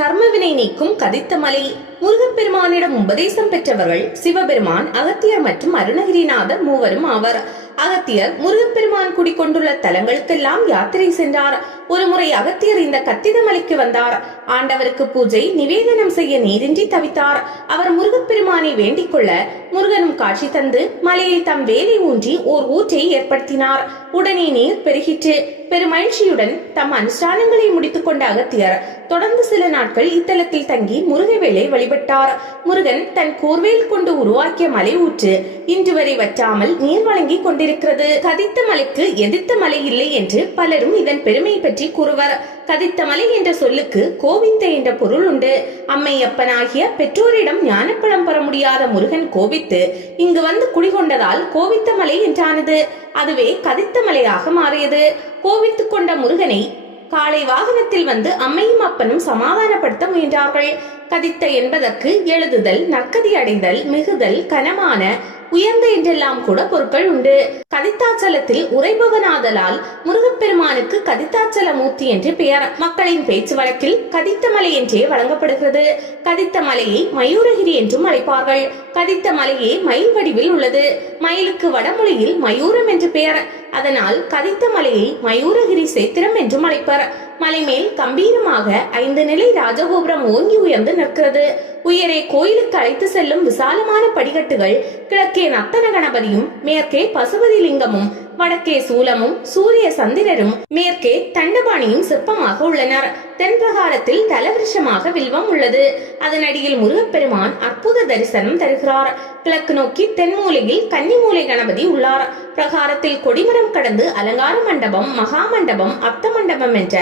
கர்மவினை நீக்கும் கதித்த மலை. முருகப்பெருமானிடம் உபதேசம் பெற்றவர்கள் சிவபெருமான் அகத்தியர் மற்றும் அருணகிரிநாதர் மூவரும் ஆவர். அகத்தியர் முருகப்பெருமான் குடிக்கொண்டுள்ள தலங்களுக்கெல்லாம் யாத்திரை சென்றார். ஒருமுறை அகத்தியர் இந்த கத்தித மலைக்கு வந்தார். ஆண்டவருக்கு பூஜை நிவேதனம் செய்ய நீரின்றி தவித்தார். அவர் முருகப்பெருமானை வேண்டிக் கொள்ள முருகனும் காட்சி தந்து மலையில் தம் வேலை ஊன்றி ஓர் ஊற்றை ஏற்படுத்தினார். உடனே நீர் பெருகிற்று. பெருமகிழ்ச்சியுடன் தம் அனுஷ்டானங்களை முடித்துக் கொண்ட அகத்தியர் தொடர்ந்து சில நாட்கள் இத்தலத்தில் தங்கி முருகவேலை வழிபட்டார். முருகன் தன் கூர்வேல் கொண்டு உருவாக்கிய மலை ஊற்று இன்று வரை வற்றாமல் நீர் வழங்கி கொண்டிருக்கிறது. கதித்த மலைக்கு எதிர்த்த மலை இல்லை என்று பலரும் இதன் பெருமை பற்றி கூறுவர். கதித்த மலை என்ற சொல்லுக்கு கோவித்த என்ற பொருள் உண்டு. அம்மை அப்பனாகிய பெற்றோரிடம் ஞானப்பழம் பெற முடியாத முருகன் கோபித்து இங்கு வந்து குடிகொண்டதால் கோவித்த மலை என்றானது. அதுவே கதித்த மலையாக மாறியது. கோவித்து கொண்ட முருகனை காலை வாகனத்தில் வந்து அம்மையும் அப்பனும் சமாதானப்படுத்த முயன்றார்கள். கதித்த என்பதற்கு எழுதுதல் நற்கதி அடைதல் மிகுதல் கனமான உயர்ந்த என்றெல்லாம் கூட பொருட்கள் உண்டு. கதித்தாச்சலத்தில் உறைபவனாதலால் முருகப்பெருமானுக்கு கதித்தாச்சல மூர்த்தி என்று பெயர். மக்களின் பேச்சு வழக்கில் கதித்த மலை என்றே வழங்கப்படுகிறது. கதித்த மலையை மயூரகிரி என்றும் அழைப்பார்கள். கதித்த மலையே மயில் வடிவில் உள்ளது. மயிலுக்கு வடமொழியில் மயூரம் என்று பெயர். அதனால் கதித்த மலையை மயூரகிரி சேத்திரம் என்றும் அழைப்பர். மலைமேல் கம்பீரமாக ஐந்து நிலை ராஜகோபுரம் ஓங்கி உயர்ந்து நிற்கிறது. உயரே கோயிலுக்கு அழைத்து செல்லும் விசாலமான படிக்கட்டுகள் கிழக்கே நத்தன கணபதியும் மேற்கே பசுபதி லிங்கமும் வடக்கே சூலமும் சூரிய சந்திரரும் மேற்கே தண்டபாணியும் சிற்பமாக உள்ளனர். தென்பிரகாரத்தில் தலவிருஷமாக வில்வம் உள்ளது. அதன் அடியில் முருகப்பெருமான் அற்புத தரிசனம் தருகிறார். கிழக்கு நோக்கி தென்மூலையில் கன்னிமூலை கணபதி உள்ளார். பிரகாரத்தில் கொடிமரம் கடந்து அலங்கார மண்டபம் மகா மண்டபம் அப்த மண்டபம் என்ற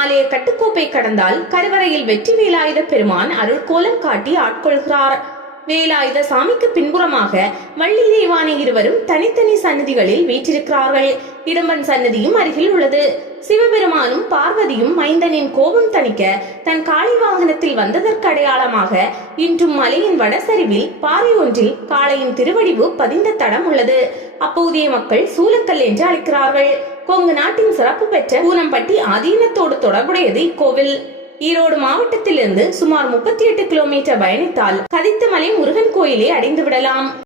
ஆலய கட்டுக்கோப்பை கடந்தால் கருவறையில் வெற்றி வேலாயுத பெருமான் அருள்கோலம் காட்டி ஆட்கொள்கிறார். வேலாயுத சாமிக்கு பின்புறமாக வள்ளி தெய்வானை இருவரும் தனித்தனி சன்னதிகளில் வீற்றிருக்கிறார்கள். இடம்பன் சன்னதியும் அருகில் உள்ளது. சிவபெருமானும் பார்வதியும் மைந்தனின் கோபம் தணிக்க தன் காளை வாகனத்தில் வந்ததற்கு அடையாளமாக இன்றும் மலையின் வடசரிவில் பாறை ஒன்றில் காளையின் திருவடிவு பதிந்த தடம் உள்ளது. அப்போதைய மக்கள் சூலக்கல் என்று அழைக்கிறார்கள். கொங்கு நாட்டின் சிறப்பு பெற்ற பூனம்பட்டி ஆதீனத்தோடு தொடர்புடையது இக்கோவில். ஈரோடு மாவட்டத்திலிருந்து சுமார் முப்பத்தி எட்டு கிலோமீட்டர் பயணித்தால் கதித்தமலை முருகன் கோயிலை அடைந்து விடலாம்